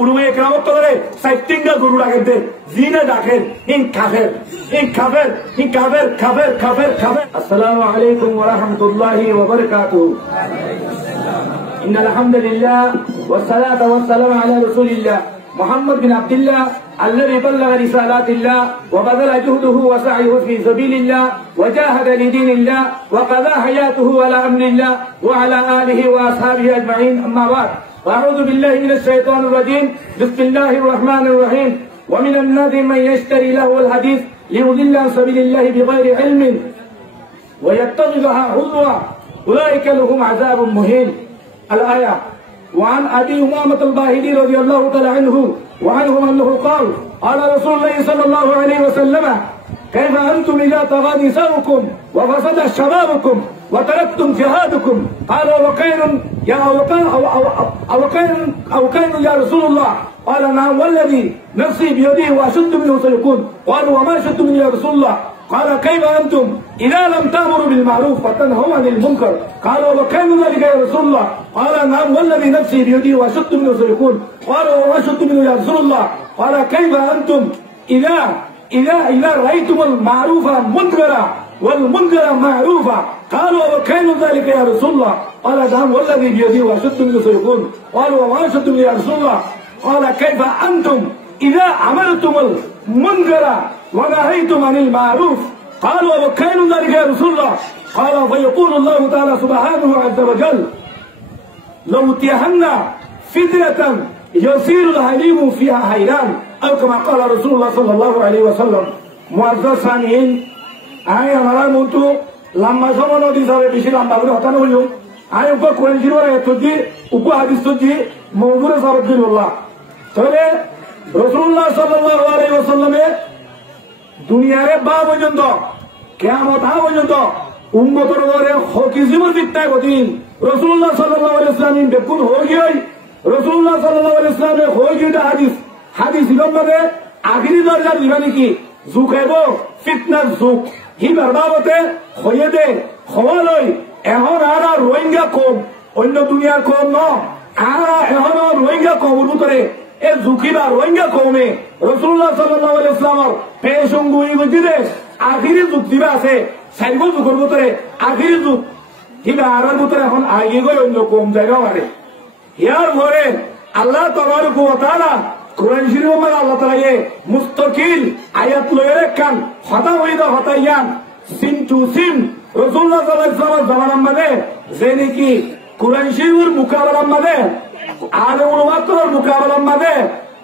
উলুমে একরামত করে সাইটিংগা গরু রাখেন দে জিনে ডাকেন ইন কাফের আসসালামু আলাইকুম ওয়া রাহমাতুল্লাহি ওয়া বারাকাতুহু ইন্নাল হামদুলিল্লাহ ওয়াস সালাতু ওয়াস সালামু আলা রাসূলিল্লাহ محمد بن عبد الله الذي بلغ رسالات الله وبذل جهده وسعيه في سبيل الله وجاهد لدين الله وقضى حياته على امر الله وعلى اله واصحابه اجمعين اما بعد اعوذ بالله من الشيطان الرجيم بسم الله الرحمن الرحيم ومن الناس من يشتري له الحديث ليضل عن سبيل الله بغير علم ويتخذها هزوا اولئك لهم عذاب مهين الايه وعن ابي امامه الباهلي رضي الله تعالى عنه وعنهم انه قال قال رسول الله صلى الله عليه وسلم كيف انتم اذا طغى نساؤكم وفسد شبابكم وتركتم جهادكم قالوا وكيل يا رسول الله قال نعم والذي نفسي بيده واشد منه سيكون قالوا وما اشد منه يا رسول الله قال كيف انتم اذا لم تامروا بالمعروف وتنهوا عن المنكر قالوا وكيف ذلك يا رسول الله قال نعم والذي نفسي بيده واشد منه سيكون قالوا وما اشد منه يا رسول الله قال كيف انتم اذا رايتم المعروف منكرا والمنكر معروفا قالوا وكيف ذلك يا رسول الله قال نعم والذي بيده واشد منه سيكون قالوا وما اشد منه يا رسول الله قال كيف انتم اذا عملتم المنكر ونهيتم عن المعروف قالوا وكيف ذلك يا رسول الله قال فيقول الله تعالى سبحانه عز وجل لو اتيهن فتنة يصير الحليم فيها حيران او كما قال رسول الله صلى الله عليه وسلم معزز سامعين আই আমার মতো লম্বা সময় নদী যাবে বেশি লম্বা করে হতা না হইও আই উপর কোরআন শরীফের এত দি উপর হাদিস দি মওজুরে সরব দিন আল্লাহ তাহলে রাসূলুল্লাহ সাল্লাল্লাহু আলাইহি ওয়াসাল্লামের দুনিয়ারে বা পর্যন্ত কিয়ামত পর্যন্ত উম্মতের উপরে হকি জীবন বিতায় দিন রাসূলুল্লাহ সাল্লাল্লাহু আলাইহি ওয়াসাল্লাম বেকুন হয়ে গই রাসূলুল্লাহ সাল্লাল্লাহু আলাইহি ওয়াসাল্লামের হয়ে গই হাদিস ইলমে আখিরি দরজা দিবানি কি যুগাইব ফিতনার যুগ হিবার বাবতে হয়ে দে হওয়া লই এখন আর রোহিঙ্গা কম অন্য দুনিয়ার কম ন আর এখন রোহিঙ্গা কমর ভিতরে এ ঝুঁকিবা রোহিঙ্গা কমে রাসূলুল্লাহ সাল্লাল্লাহু আলাইহি ওয়াসাল্লামের পেশঙ্গু ই বুঝিতে আখিরি যুগ দিবা আছে সাইব যুগের ভিতরে আখিরি যুগ হিবা আর ভিতরে এখন আগে গই অন্য কম জায়গা পারে ইয়ার পরে আল্লাহ তাবারক ওয়া তাআলা কোরআন শরীফ মানে আল্লাহ তাআলা মুস্তাকিল আয়াত লয়ে কান হতা হইদা হতাইয়ান সিম টু সিম রাসূলুল্লাহ সাল্লাল্লাহু আলাইহি ওয়াসাল্লাম জামানার মধ্যে যে নাকি কোরআন শরীফের মুকাবালার মধ্যে আর উলমাতর মুকাবালার মধ্যে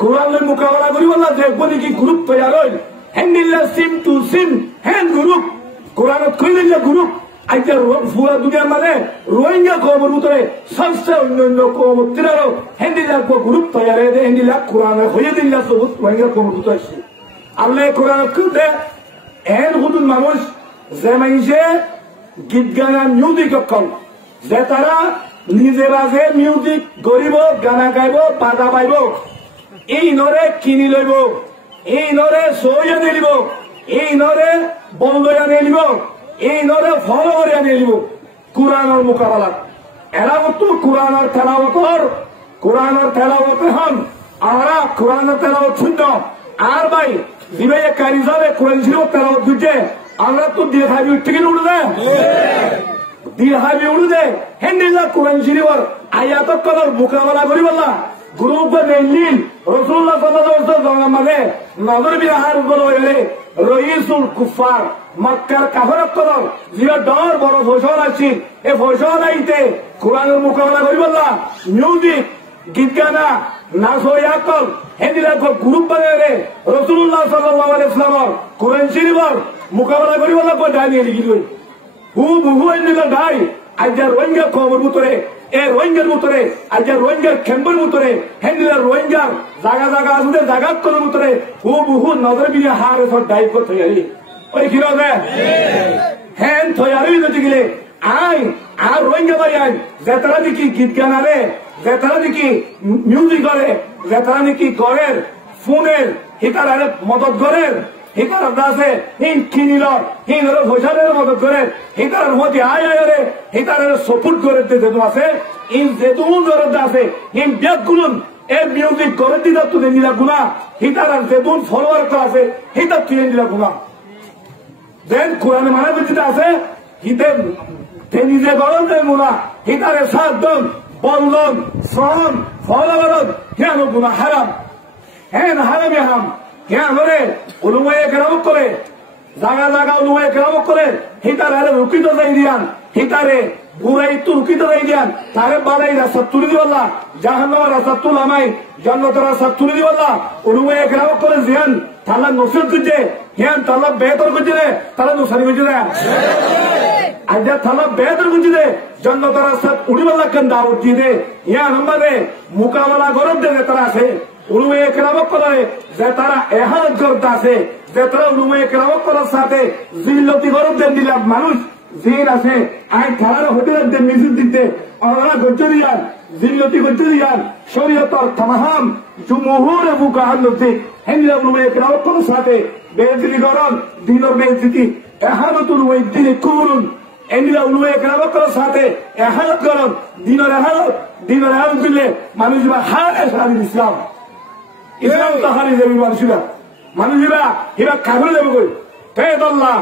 কোরআনের মুকাবালা করি বলা যে বলি কি গ্রুপ তৈরি হইল হেন্ডিল্লা seem to SIM hand group কোরআনত কইলে গ্রুপ আইতা পুরা দুনিয়ার মধ্যে রোহিঙ্গা কওমের ভিতরে সবচেয়ে অন্যান্য কওমের তিরারও হেন্ডিল্লা গ্রুপ তৈরি হয়ে হেন্ডিল্লা কোরআনে হয়ে দিল্লা সবুত রোহিঙ্গা কওমের ভিতরে আসছে আল্লাহ কোরআনত কইতে এন হুদুন মানুষ যে মাইছে গীত গানা মিউজিক কল যে তারা নিজে বাজে মিউজিক গরিব গানা গাইব বাজা পাইব এই নরে কিনি লইব এই নরে সইয়া নিলিব এই নরে বলদয়া নিলিব এই নরে ফলো করে নিলিব কোরআনের মোকাবেলা এরা তো কোরআনের তেলাওয়াত হন আমরা কোরআনের তেলাওয়াত শূন্য আর ভাই জিবে কারি যাবে কোরআন শরীফ তেলাওয়াত দিতে আমরা তো দিয়ে খাবি উঠে উঠে দিয়ে খাবি উঠে হেন্ডিল্লা কোরআন শরীফের আয়াত কলার মোকাবেলা করি বললা গ্রুপ নেইলিন রাসূলুল্লাহ সাল্লাল্লাহু আলাইহি ওয়াসাল্লাম মানে নজর বিহার বলে রইসুল কুফার মক্কার কাফেরত কলর জিয়া ডর বড় ফসল আছে এই ফসল আইতে কোরআনের মোকাবেলা করি বললা মিউজিক গীত গানা নাচ ইয়াকল হেন্ডিলা গ্রুপ বানারে রাসূলুল্লাহ সাল্লাল্লাহু আলাইহি ওয়াসাল্লাম কোরআন শরীফের মোকাবেলা করি বললা কো ডাই নিয়ে লিখি লই বহু হেন্ডিলা ডাই আইজা রোহিঙ্গা কওমের ভিতরে এ রোহিঙ্গার ভিতরে আইজা রোহিঙ্গার ক্যাম্পের ভিতরে হেন্ডিলা রোহিঙ্গার জায়গা জায়গা আছে জায়গা করার ভিতরে বহু নজর বিয়ে হারে সব ডাইভ করতে গেলি ওই কি রে হ্যাঁ থয়ারি যদি গেলে আই আর রোহিঙ্গা ভাই আই যে তারা দেখি গীত গান আরে যে তারা দেখি মিউজিক করে যে তারা নাকি ঘরের ফোনের হিতার আরে মদত ঘরের হিতার আছে হিন কিনিল হিন পয়সাদের মদত করে হিতার মধ্যে আয় আয় হিতার সাপোর্ট করে আছে ইন যেতুন জরদ আছে ইন ব্যাগগুলো এই মিউজিক করে দিতা তুলে নিলা গুণা হিতার আর যেদুন ফলোয়ার আছে হিতা তুলে নিলা গুণা দেন কোরআনে মানে বুঝতে আছে হিতে নিজে গরম দেন গুণা হিতারে সাত দন বলদন শ্রম ফলাবরণ হ্যাঁ গুণা হারাম হ্যাঁ হারামে হাম হ্যাঁ ধরে উলুমায়ে কেরাম করে জাগা জাগা উলুমায়ে কেরাম করে হিতারে আরে রুকিত যাই দিয়ান হিতারে বুড়াই তো রুকিত যাই দিয়ান তারে বাড়াই রাস্তা তুলে দিওয়াল্লা জাহান্নামের রাস্তা তুলামাই জান্নাতের রাস্তা তুলে দিওয়াল্লা উলুমায়ে কেরাম করে জিয়ান তালা নসিহত করছে হ্যাঁ তালা বেহতর করছে রে তালা নুসানি করছে রে আজ তালা বেহতর করছে রে জান্নাতের রাস্তা উড়িবাল্লা কেন দাওয়াত দিয়ে দে হ্যাঁ নম্বরে মোকাবেলা গরম দে তারা আছে উলুমায়ে কেরাম করে যে তারা এহানত করতে আছে যে তারা উলুমায়ে কেরাম করার সাথে জিল্লতি গরম দেন দিলাম মানুষ জিন আছে আই খেলার হোটেলের দেন মিছিল দিতে ওনারা গজ্জ দিয়ান জিল্লতি গজ্জ দিয়ান শরীয়তর তামাম জুমহুরে বুকাহান নজিক হেনলা উলুমায়ে কেরাম করার সাথে বেইজ্জতি গরম দিনের বেইজ্জতি এহানতুল ওয়াইদ্দিন কুরুন এনলা উলুমায়ে কেরাম করার সাথে এহানত গরম দিনের এহানত দিলে মানুষ বা হারে সারি ইসলাম ইসলাম তো হারিয়ে যাবে মানুষেরা এরা কাগজ যাবে কই পেদল্লা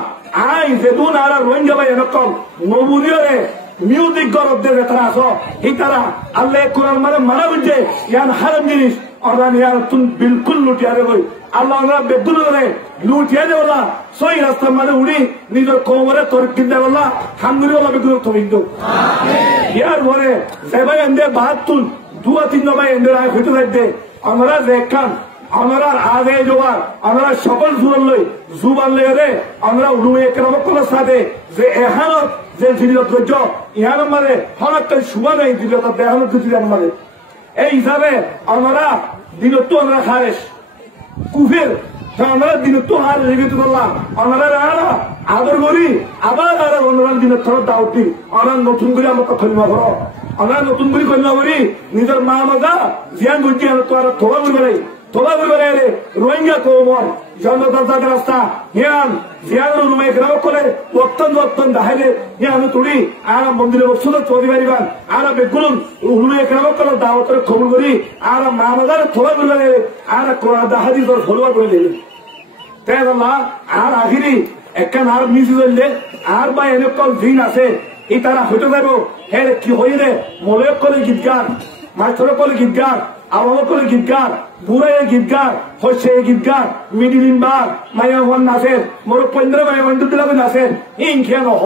আই যেদুন আর রোহিঙ্গা ভাই এরকম নবুনিয়রে মিউজিক গরব দেবে তারা আস এই তারা আল্লাহ কোরআন মানে মারা বুঝছে ইয়ান হারাম জিনিস অর্থাৎ ইয়ার তুমি বিলকুল লুটিয়া দেবে আল্লাহ আমরা বেদুল করে লুটিয়া দেব না সই রাস্তার মানে উড়ি নিজের কোমরে তোর কিনতে বললা হামদুলিল্লাহ বেদুল তুমি ইয়ার পরে যে ভাই এন্দে বাহাত্তুন দুয়া তিন ভাই এন্দে রায় হইতে থাকবে আমরা দেখান আমরা আগে জোয়ার আমরা সকল জুবান লই রে আমরা উলুমায়ে কেরাম করার সাথে যে এহানত যে জিল্লত গজ্জ ইহার মানে হঠাৎ শুভা নাই জিল্লত দেহানত দিতে আমারে এই হিসাবে আমরা দিনত আমরা খারেস কুফের আমরা দিনত হার রেগেতে বললাম আমরা আদর করি আবার আর অন্যরা দিনের থর দাওয়াত দিই আমরা নতুন করে আমরা কলিমা করো আমরা নতুন করে কলিমা করি নিজের মা মাজা জিয়ান বুঝি তো আর থোড়া বলবে নাই থোড়া বলবে রে রোহিঙ্গা কৌমর জনতার রাস্তা হিয়ান জিয়ান উলুমায়ে কেরাম করে ওয়াক্তন দাহাইলে হিয়ান তুড়ি আর মন্দিরে বসুদ চৌধুরী বাড়িবান আর বেগুন উলুমায়ে কেরাম করে দাওয়াতের কবুল করি আর মা মাজার থোড়া বলবে রে আর কোরআন দাহাদি তোর ফলোয়ার করে দিলেন তাই আল্লাহ আর আখিরি একখান আর মিশে চললে আর বা এনেকল দিন আছে এই তারা হইতে যাব হে কি হই রে মলে করে গীত গান মাস্টার করে গীত গান আবহাওয়া করে গীত গান বুড়ে গীত গান হচ্ছে গীত গান মিডিলিন বার মায়া হন নাচের মোর পন্দ্র মায়া বন্ধু দিলাম নাচের ইন খেয়ে নহ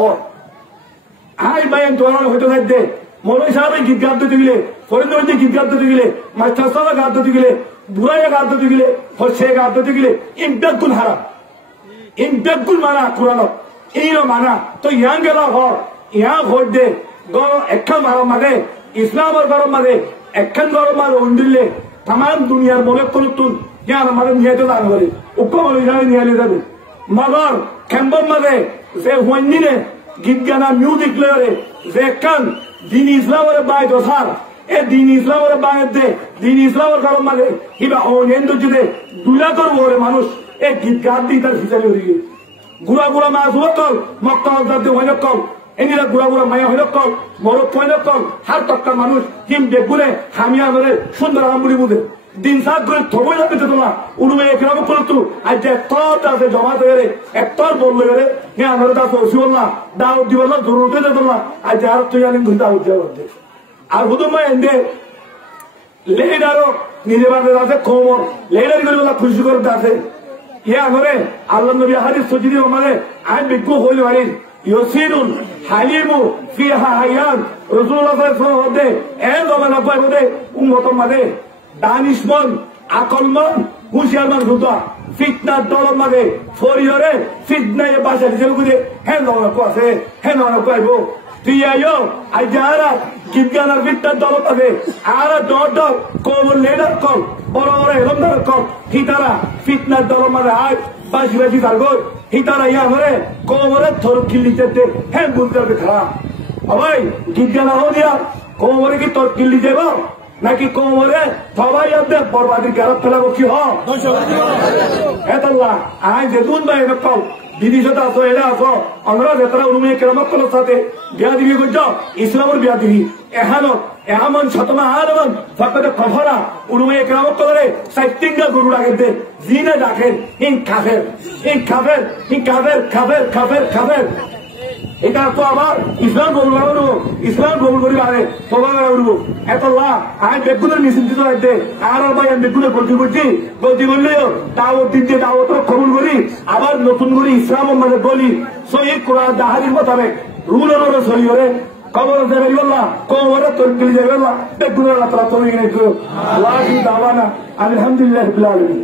আই মায়ের তোর হইতে থাকবে মনে সাহেব গীত গান দিতে গেলে ফরিন্দ গীত গান দিতে গেলে মাস্টার সাহেব গান দিতে গেলে বুড়াইয়া গান দিতে গেলে হচ্ছে গান দিতে গেলে ইমদাকুল হারাম ইমদাকুল মানা কোরআনত এইরো মানা তো ইয়াং গেল ঘর ইয়া ভোট দে একখান গরম মারে ইসলামের গরম মারে একখান গরম মারে উন্দিলে তাম দুনিয়ার মনে করতুন ইয়ার মারে নিয়ে দান করে উপকরণ নিয়ে যাবে মগর খেম্বর মারে যে হুইনে গীত গানা মিউজিক লেয়ারে যে একখান দিন ইসলামের বাই দশার এ দিন ইসলামের বায়ের দে দিন ইসলামের গরম মারে কিবা অনেন্দ যদি দুলা করবো মানুষ এ গীত গান দিয়ে তার ফিচারি হয়ে গিয়ে গুড়া গুড়া মাছ হুয়া কল মক্তা হয়ে কল এনিরা গুড়া গুড়া মায়া হইল কল মরক কইল কল হার তক্কা মানুষ কিম বেগুনে খামিয়া ধরে সুন্দর আমুড়ি বুঝে দিন সাত করে থবই না পেতে তোলা উলুমায়ে কেরাম করতো আজ যে একতর আছে জমা দেবে একতর বললে গেলে হ্যাঁ আমার দাস ওসি বললাম দাওয়াত দিব না জরুরতে দে তোলা আজ যে আর তুই জানি দাওয়াত দেওয়া আর হুদুমা এন্ডে লেডারও নিজে বাদে আছে খবর লেডার করে বলা খুশি করতে আছে ইয়ে আমরে আল্লাহ নবী হাদিস সজিদি আমারে আই বিজ্ঞ হইল বাড়ির ইয়সিরুল হালিমু ফিহা হায়ান রাসূলুল্লাহ সাল্লাল্লাহু আলাইহি ওয়াসাল্লাম এ জমানা পায় বলে উম্মত মাদে দানিশমন আকলমন হুশিয়ারমান হুদা ফিতনার দল মাদে ফরিয়রে ফিতনায়ে বাসা দিছে বুঝে হে নওয়া কো আছে হে নওয়া কইবো তুই আইও আই যারা গিবগানার ফিতনার দল মাদে আর ডট কোবল লেডার কল বড় বড় এলমদার কল হিতারা ফিতনার দল মাদে আই বাসি বাসি দারগো হিতারা ইয়া করে কোমরে থর কিল্লি যেতে হ্যাঁ বুঝতে হবে খারাপ ভাই গিবগানা হো দিয়া কোমরে কি তোর কিল্লি যাব নাকি কোমরে সবাই আপনি বরবাদির গারত ফেলাবো কি হ্যাঁ আই যে দুন ভাই পাও বিদেশত আছো এরা আছো আমরা যেতারা উলুমায়ে কেরাম করার সাথে বিয়া দিবি করছ ইসলামের বিয়া দিবি এখানো এমন শতমা আলমন ফকত কফরা উলুমে একরামত করে সাইতিঙ্গা গুরু ডাকে জিনে ডাকেন ইন কাফের ইন কাফের ইন কাফের কাফের কাফের কাফের এটা তো আবার ইসলাম কবুল করবো ইসলাম কবুল করি আরে তোবা করবো এত লাভ আমি বেগুনের মিছিল দিতে রাখতে আর ভাই আমি বেগুনের গতি করলেও দাওয়াত দিতে দাওয়াত কবুল করি আবার নতুন করে ইসলাম মানে বলি সহি কোরআন দাহারির মোতাবেক রুলের সহি করে কবর যাবে আল্লাহ কবরে তরকিল যাবে আল্লাহ বেগুনের আল্লাহ তাআলা তৌফিক দিন আল্লাহ দাওয়ানা আলহামদুলিল্লাহ রাব্বিল আলামিন